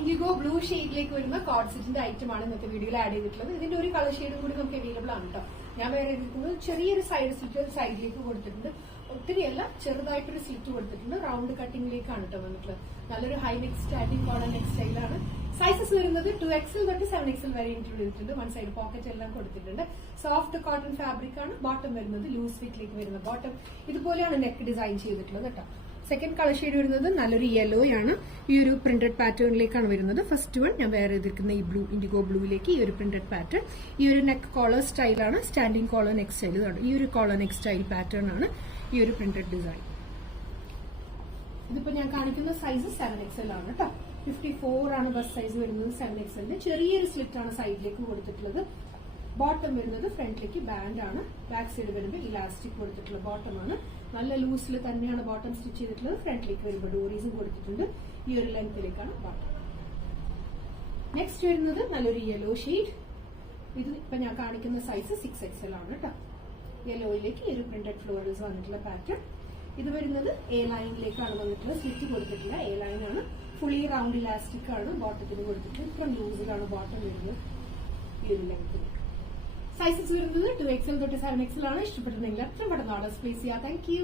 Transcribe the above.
IndiGo blue ഷെയ്ഡിലേക്ക് വരുന്ന code സെറ്റിന്റെ item ആണ് ഇന്നത്തെ വീഡിയോയിൽ ആഡ് ചെയ്തിട്ടുള്ളത്. ഇതിന്റെ ഒരു കളർ ഷെയ്ഡും കൂടി നമുക്ക് അവൈലബിൾ ആണ് കേട്ടോ. ഞാൻ വേറെ എടുക്കുന്നത് ചെറിയൊരു സൈഡ് സ്ലിറ്റ് സൈഡിലേക്ക് കൊടുത്തിട്ടുണ്ട്. ഒത്തിരിയല്ല, ചെറുതായിട്ടൊരു സ്ലിറ്റ് കൊടുത്തിട്ടുണ്ട്. റൗണ്ട് കട്ടിംഗിലേക്കാണ് കേട്ടോ വന്നിട്ടുള്ളത്. നല്ലൊരു high neck standing collar neck സ്റ്റൈലാണ്. സൈസസ് വരുന്നത് 2XL തൊട്ട് 7XL വരെ ഇൻക്ലൂഡ് ചെയ്തിട്ടുണ്ട്. വൺ സൈഡ് പോക്കറ്റ് എല്ലാം കൊടുത്തിട്ടുണ്ട്. സോഫ്റ്റ് കോട്ടൺ ഫാബ്രിക് ആണ്. ബോട്ടം വരുന്നത് ലൂസ് ഫിറ്റിലേക്ക് വരുന്ന ബോട്ടം. ഇതുപോലെയാണ് നെക്ക് ഡിസൈൻ ചെയ്തിട്ടുള്ളത് കേട്ടോ. സെക്കൻഡ് കളർ ഷെയ്ഡ് വരുന്നത് നല്ലൊരു യെല്ലോ ആണ്. ഈ ഒരു പ്രിന്റഡ് പാറ്റേണിലേക്കാണ് വരുന്നത്. ഫസ്റ്റ് വൺ ഞാൻ വേറെ ചെയ്തിരിക്കുന്ന ഈ ബ്ലൂ ഇൻഡിഗോ ബ്ലൂയിലേക്ക് ഈ ഒരു പ്രിന്റഡ് പാറ്റേൺ. ഈ ഒരു നെക്ക് കോളർ സ്റ്റൈലാണ്. Standing collar neck style. ഈ ഒരു കോളർ നെക്ക് സ്റ്റൈൽ പാറ്റേൺ ആണ് ഈ ഒരു പ്രിന്റഡ് ഡിസൈൻ. ഇതിപ്പോ ഞാൻ കാണിക്കുന്ന സൈസ് 7XL ആണ് കേട്ടോ. 54 ആണ് ബസ് സൈസ് വരുന്നത്. 7XL ചെറിയൊരു സ്ലിറ്റ് ആണ് സൈഡിലേക്ക് കൊടുത്തിട്ടുള്ളത്. ബോട്ടം വരുന്നത് ഫ്രണ്ടിലേക്ക് ബാൻഡ് ആണ്. ബാക്ക് സൈഡ് വരുമ്പോൾ ഇലാസ്റ്റിക് കൊടുത്തിട്ടുള്ള ബോട്ടം ആണ്. നല്ല ലൂസിൽ തന്നെയാണ് ബോട്ടം സ്റ്റിച്ച് ചെയ്തിട്ടുള്ളത്. ഫ്രണ്ടിലേക്ക് വരുമ്പോൾ ഡോറീസും കൊടുത്തിട്ടുണ്ട്. ഈ ഒരു ലെങ്ത്തിലേക്കാണ് ബോട്ടം. നെക്സ്റ്റ് വരുന്നത് നല്ലൊരു യെല്ലോ ഷെയ്ഡ്. ഇത് ഇപ്പൊ ഞാൻ കാണിക്കുന്ന സൈസ് 6XL ആണ് കേട്ടോ. യെല്ലോയിലേക്ക് ഈ ഒരു പ്രിന്റഡ് ഫ്ലോറൽസ് വന്നിട്ടുള്ള പാറ്റേൺ. ഇത് വരുന്നത് എ ലൈനിലേക്കാണ് വന്നിട്ടുള്ളത്. സ്ലിറ്റ് കൊടുത്തിട്ടില്ല, എ ലൈൻ ആണ്. ഫുള്ളി റൗണ്ട് ഇലാസ്റ്റിക് ആണ് ബോട്ടത്തിന് കൊടുത്തിട്ട്. ഇപ്പം ലൂസിലാണ് ബോട്ടം വരുന്നത്. ഈ ഒരു ലെങ്ത്തിൽ സൈസസ് വരുന്നത് 2XL തൊട്ട് 7XL ആണ്. ഇഷ്ടപ്പെട്ടിട്ടുണ്ടെങ്കിൽ എത്ര പെട്ടെന്ന് ഓർഡേഴ്സ് പ്ലേസ് ചെയ്യാം. Thank you.